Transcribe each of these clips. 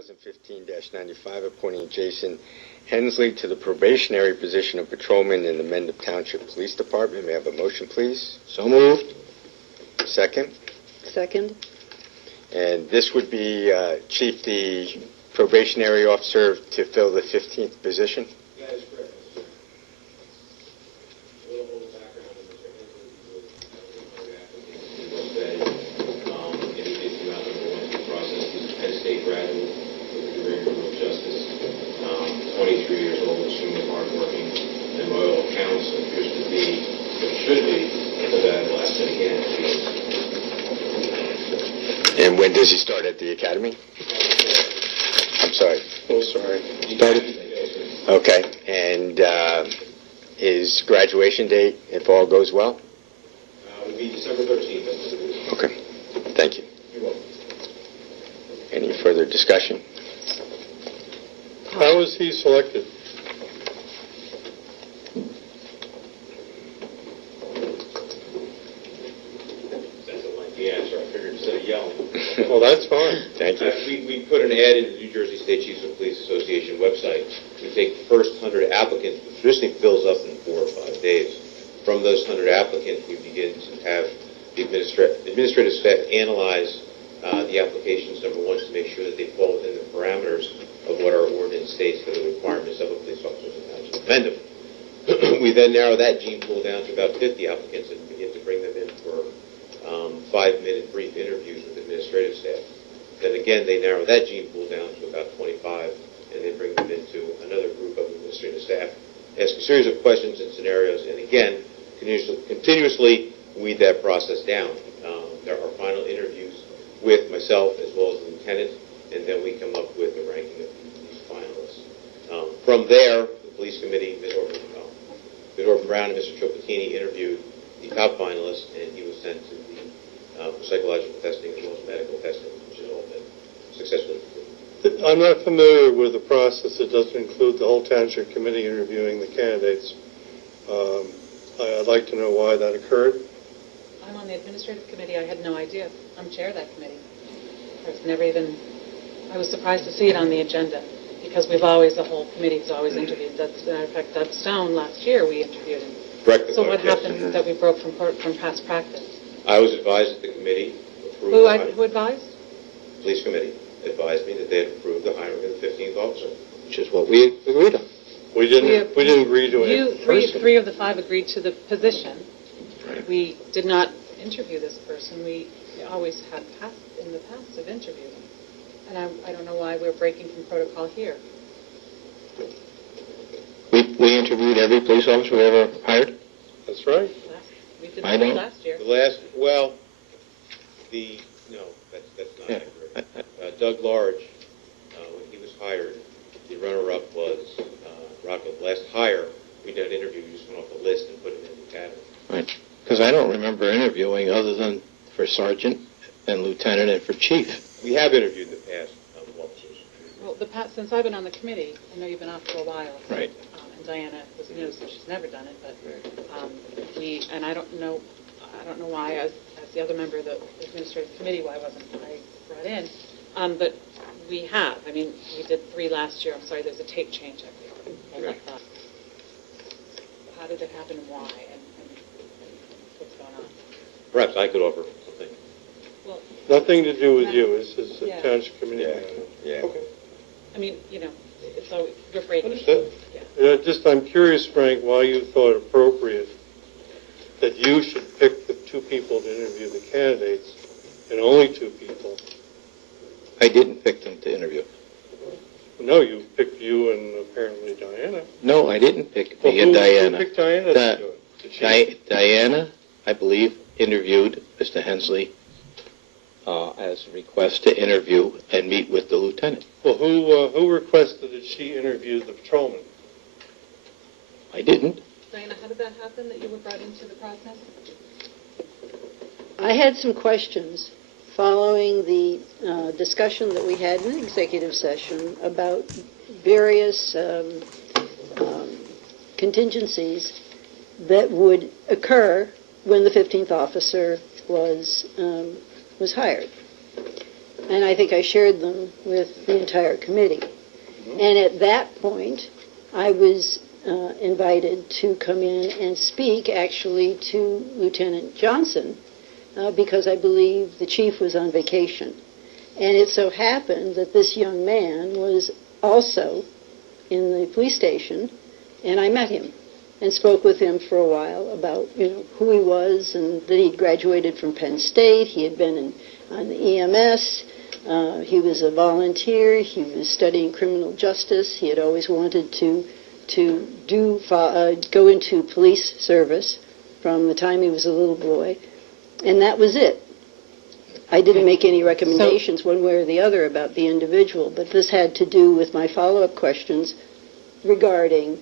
2015-95, appointing Jason Hensley to the probationary position of patrolman in the Mendham Township Police Department. May I have a motion, please? So moved. Second? Second. And this would be, Chief, the probationary officer to fill the 15th position? That is correct. A little background on Mr. Hensley. He was a and he did come out number one through the process. He's a Penn State graduate with a degree in criminal justice. 23 years old, extremely hardworking, and by all accounts appears to be, or should be, a valuable asset again. And when does he start at the academy? I'm sorry. Oh, sorry. Started. Okay. And his graduation date, if all goes well? Would be December 13th. Okay. Thank you. You're welcome. Any further discussion? How was he selected? That's a lengthy answer. I figured instead of yelling. Well, that's fine. Thank you. We put an ad in the New Jersey State Chiefs of Police Association website. We take the first 100 applicants, which traditionally fills up in 4 or 5 days. From those 100 applicants, we begin to have the administrative staff analyze the applications, number one, to make sure that they fall within the parameters of what our ordinance states for the requirements of a police officer in the township of Mendham. We then narrow that gene pool down to about 50 applicants and begin to bring them in for 5-minute brief interviews with administrative staff. Then again, they narrow that gene pool down to about 25, and they bring them into another group of administrative staff, ask a series of questions and scenarios, and again, continuously weed that process down. There are final interviews with myself as well as the lieutenant, and then we come up with the ranking of these finalists. From there, the police committee, Ms. Orban Brown and Mr. Chopatini interviewed the top finalist, and he was sent to the psychological testing as well as medical testing, which has all been successfully completed. I'm not familiar with the process that doesn't include the whole township committee interviewing the candidates. I'd like to know why that occurred. I'm on the administrative committee. I had no idea. I'm chair of that committee. I was surprised to see it on the agenda because the whole committee's always interviewed. As a matter of fact, Doug Stone last year we interviewed him. Correct. So what happened that we broke from past practice? I was advised that the committee approved. Who advised? The police committee advised me that they had approved the hiring of the 15th officer. Which is what we agreed on. We didn't agree to it. Three of the 5 agreed to the position. Right. We did not interview this person. We always have in the past have interviewed him. And I don't know why we're breaking from protocol here. We interviewed every police officer we ever hired? That's right. We did that last year. That's not accurate. Doug Large, when he was hired, the runner-up was Rocco. The last hire, we did an interview. We just went off the list and put him in the academy. Right. Because I don't remember interviewing other than for sergeant and lieutenant and for chief. We have interviewed in the past officers. Well, since I've been on the committee, I know you've been off for a while. Right. And Diana was new, so she's never done it. But and I don't know why, as the other member of the administrative committee, why wasn't I brought in? But we have. I mean, we did 3 last year. I'm sorry, there's a tape change up here. Right. How did it happen and why? And what's going on? Perhaps I could offer something. Well, Nothing to do with you. This is a Yeah. township committee. Yeah. Okay. I mean, so we're breaking. Understood. Yeah. I'm curious, Frank, why you thought it appropriate that you should pick the 2 people to interview the candidates and only 2 people. I didn't pick them to interview. No, you picked you and apparently Diana. No, I didn't pick Well, me and Diana. Who picked Diana to do it? Did she? Diana, I believe, interviewed Mr. Hensley as a request to interview and meet with the lieutenant. Well, who requested that she interview the patrolman? I didn't. Diana, how did that happen that you were brought into the process? I had some questions following the discussion that we had in the executive session about various contingencies that would occur when the 15th officer was hired. and I think I shared them with the entire committee. And at that point, I was invited to come in and speak, actually, to Lieutenant Johnson, because I believe the chief was on vacation. And it so happened that this young man was also in the police station, and I met him and spoke with him for a while about, who he was, and that he'd graduated from Penn State. He had been on the EMS. He was a volunteer. He was studying criminal justice. He had always wanted to go into police service from the time he was a little boy, and that was it. I didn't make any recommendations one way or the other about the individual, but this had to do with my follow-up questions regarding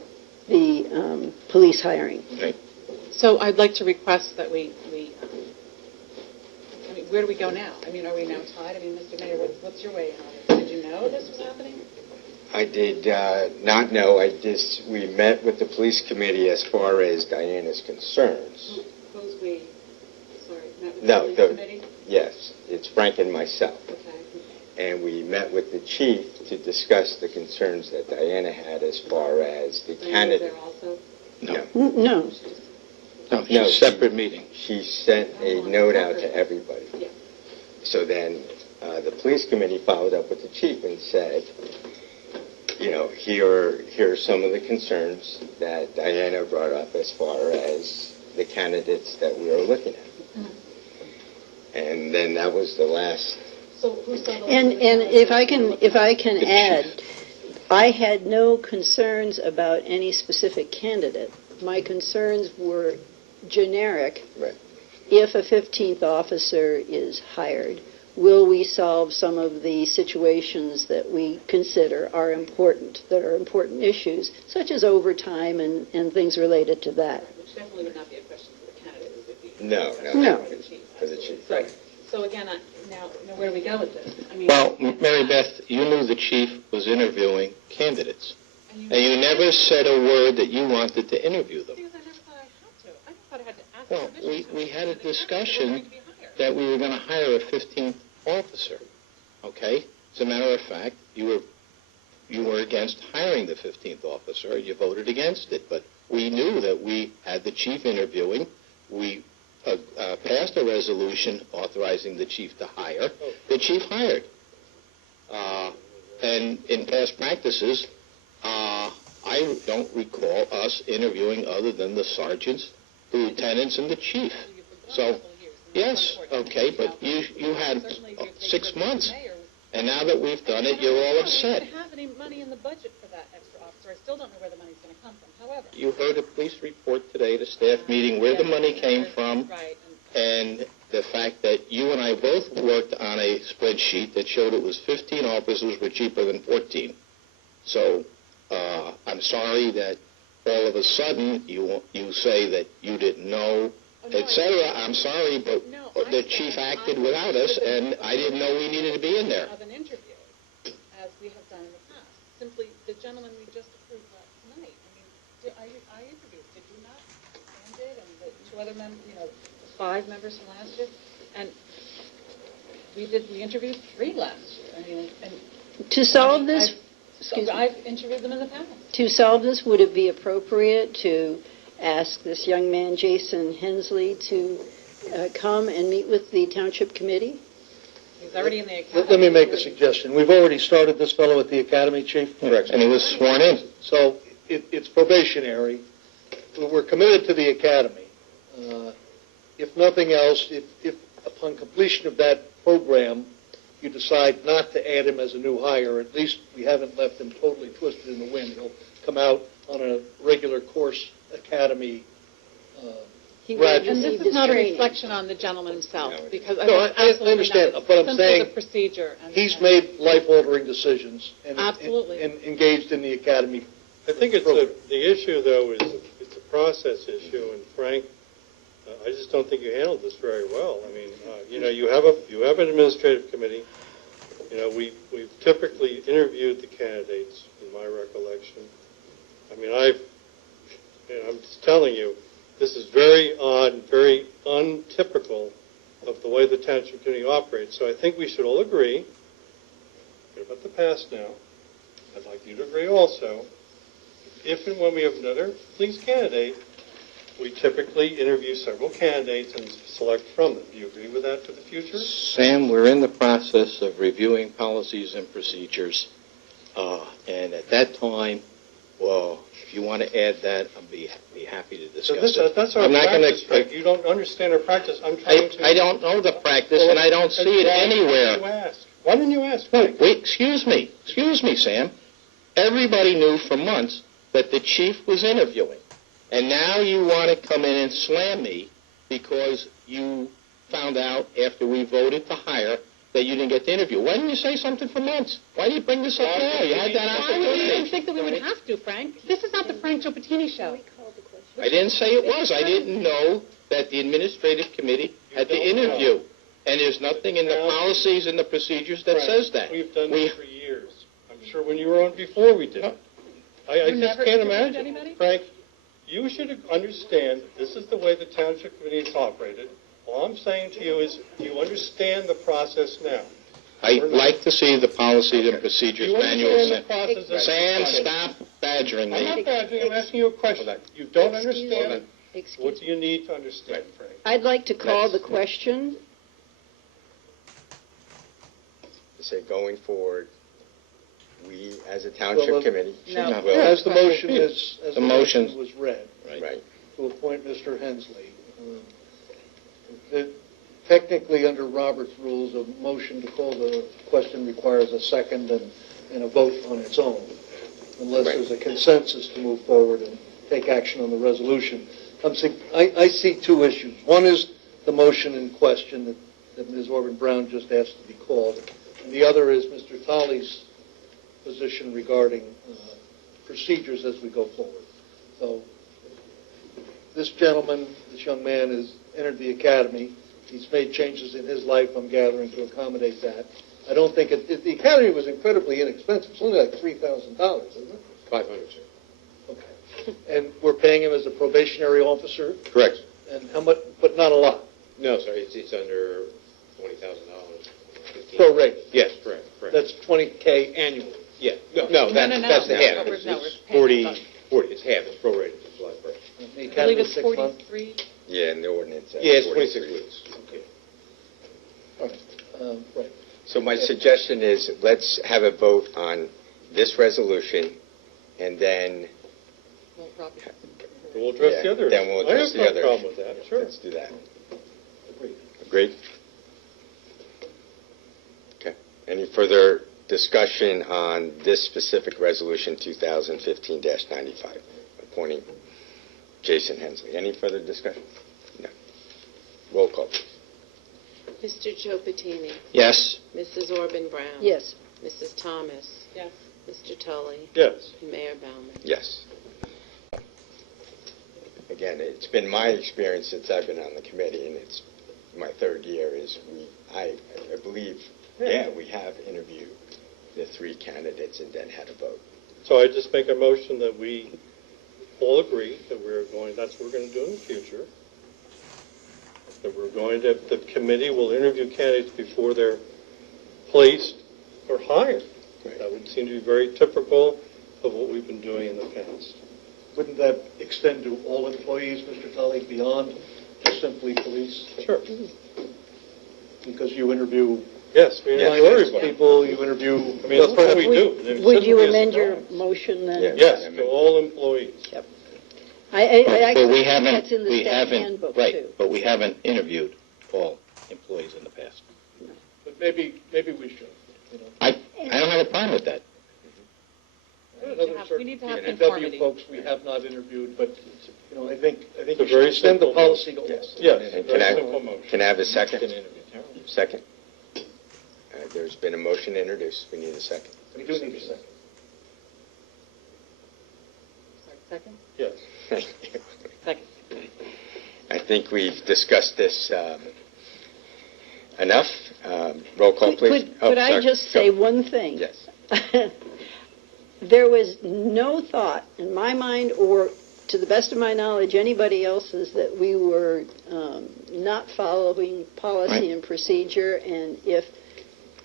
the police hiring. Right. So I'd like to request that we I mean, where do we go now? I mean, are we now tied? I mean, Mr. Mayor, what's your way on it? Did you know this was happening? I did not know. We met with the police committee as far as Diana's concerns. Suppose we, met with No, the police committee? Yes, it's Frank and myself. Okay. And we met with the chief to discuss the concerns that Diana had as far as the candidate. There also? No. No, it's a separate meeting. She sent a note out to everybody. Yeah. So then the police committee followed up with the chief and said, here are some of the concerns that Diana brought up as far as the candidates that we were looking at. Mm-hmm. And then that was the last. So who saw the And if I can add, I had no concerns about any specific candidate. My concerns were generic. Right. If a 15th officer is hired, will we solve some of the situations that we consider are important issues, such as overtime and things related to that? Which definitely would not be a question for the candidate. It would be No. For the chief, So, right. so again, now where do we go with this? I mean, Well, Mary Beth, you knew the chief was interviewing candidates, and you never said a word that you wanted to interview them. Because I never thought I had to. I thought I had to ask Well, permission. we had a And the candidates were discussion going to be hired. that we were going to hire a 15th officer, okay? As a matter of fact, you were against hiring the 15th officer. You voted against it, but we knew that we had the chief interviewing. We passed a resolution authorizing the chief to hire. The chief hired. And in past practices, I don't recall us interviewing other than the sergeants, the lieutenants, and the chief. So, yes, okay, but you had 6 months, and now that we've done it, you're all upset. We don't have any money in the budget for that extra officer. I still don't know where the money's going to come from. However, You heard a police report today at a staff meeting where the money came from, right? and the fact that you and I both worked on a spreadsheet that showed it was 15 officers were cheaper than 14. So I'm sorry that all of a sudden you say that you didn't know, etc. I'm sorry, but the chief acted without us, and I didn't know we needed to be in there. Of an interview, as we have done in the past. Simply, the gentleman we just approved tonight. I mean, I interviewed. Did you not? Ann did, and the two other members, 5 members from last year, and we interviewed 3 last year. I mean, and To solve this, I've interviewed them in the past. To solve this, would it be appropriate to ask this young man, Jason Hensley, to come and meet with the township committee? He's already in the academy. Let me make a suggestion. We've already started this fellow at the academy, Chief. Correct. And he was sworn in. So it's probationary. We're committed to the academy. If nothing else, if upon completion of that program, you decide not to add him as a new hire, at least we haven't left him totally twisted in the wind. He'll come out on a regular course academy graduate. And this is not a reflection on the gentleman himself, because I understand, but I'm saying the procedure. he's made life-altering decisions and Absolutely. and engaged in the academy. I think the issue, though, is it's a process issue, and Frank, I just don't think you handled this very well. I mean, you have an administrative committee. We've typically interviewed the candidates, in my recollection. I mean, I'm just telling you, this is very odd, very untypical of the way the township committee operates. So I think we should all agree forget about the past now. I'd like you to agree also, if and when we have another police candidate, we typically interview several candidates and select from them. Do you agree with that for the future? Sam, we're in the process of reviewing policies and procedures, and at that time, well, if you want to add that, I'll be happy to So discuss it. that's our I'm not gonna- practice, Frank. You don't understand our practice. I'm trying to... I don't know the practice, and I don't see it anywhere. Why didn't you ask, Frank? Wait, excuse me, Sam. Everybody knew for months that the chief was interviewing, and now you want to come in and slam me because you found out after we voted to hire that you didn't get the interview. Why didn't you say something for months? Why do you bring this up now? You had that Why would you even opportunity. think that we would have to, Frank? This is not the Frank Giopettini show. I didn't say it was. I didn't know that the administrative committee had to interview. And there's nothing in the policies and the procedures that Frank, says that. We've done this for years. I'm sure when you were on before we did it. I just never can't interviewed imagine. anybody? Frank, you should understand this is the way the township committee is operated. All I'm saying to you is you understand the process now. I'd like to see the policies and procedures You manual. understand the process of... Sam, stop badgering I'm me. not badgering. I'm asking you a question. You don't Excuse understand. me. Excuse What me. do you need to understand, Frank? I'd like to call the question. Say, going forward, we, as a township Well, committee, No. will... As the motion is, as The the motion- motion was read, Right. to appoint Mr. Hensley. Technically, under Robert's rules, a motion to call the question requires a second and a vote on its own, unless Right. there's a consensus to move forward and take action on the resolution. I see two issues. One is the motion in question that Ms. Orban Brown just asked to be called, and the other is Mr. Tolley's position regarding procedures as we go forward. So this gentleman, this young man, has entered the academy. He's made changes in his life, I'm gathering, to accommodate that. I don't think the academy was incredibly inexpensive. It's only like $3,000, isn't it? 500, sir. Okay. And we're paying him as a probationary officer, Correct. and how much? But not a lot. No, sir, it's under $20,000. Pro rate. Yes, correct. That's $20K annually. Yeah, no, that's No, half. we're It's paying 40, it's half, it's prorated to July 1st. The I believe academy it's 6 months. 43. Yeah, in the ordinance. Yeah, it's 26 weeks. Okay. All right. Right. So my suggestion is, let's have a vote on this resolution, and then... Well, probably. We'll address the other. Then we'll address the I have other. no problem with that, sure. Let's do that. Agreed. Agreed? Okay. Any further discussion on this specific resolution, 2015-95, appointing Jason Hensley? Any further discussion? No. Roll call. Mr. Giopettini, Yes. Mrs. Orban Brown. Yes. Mrs. Thomas, Yes. Mr. Tully, Yes. and Mayor Bauman. Yes. Again, it's been my experience since I've been on the committee, and it's my third year, is I believe, we have interviewed the three candidates and then had a vote. So I just make a motion that we all agree that that's what we're going to do in the future. That the committee will interview candidates before they're placed or hired. Right. That would seem to be very typical of what we've been doing in the past. Wouldn't that extend to all employees, Mr. Tully, beyond just simply police? Sure. Because you interview Yes, we interview finance everybody. people, you interview... I mean, that's what we do. There Would you simply is amend your not. motion then? Yeah. Yes, to all employees. I But actually we think haven't, that's in the we staff haven't, handbook, right, too. but we haven't interviewed all employees in the past. But maybe we should. You know. I don't have a problem with that. We need to have DPW conformity. folks we have not interviewed, but, I think It's a we should very extend the simple policy to all. Yes. Yes, And very simple motion. can I have a second? Second. There's been a motion introduced. We need a second. We do need a second. Second? Yes. Thank you. Second. I think we've discussed this enough. Roll call, please. Could I Sorry. just Go. say one thing? Yes. There was no thought in my mind, or to the best of my knowledge, anybody else's, that we were not following policy Right. and procedure.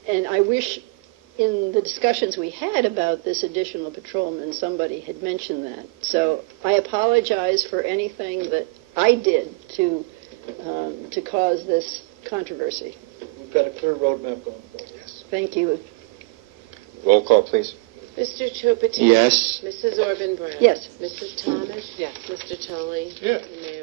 And I wish in the discussions we had about this additional patrolman, somebody had mentioned that. So I apologize for anything that I did to cause this controversy. We've got a clear roadmap going forward. Thank you. Roll call, please. Mr. Chupotex? Yes. Mrs. Orban Brown? Yes. Mrs. Thomas? Yes. Mr. Tully? Yeah. And Mayor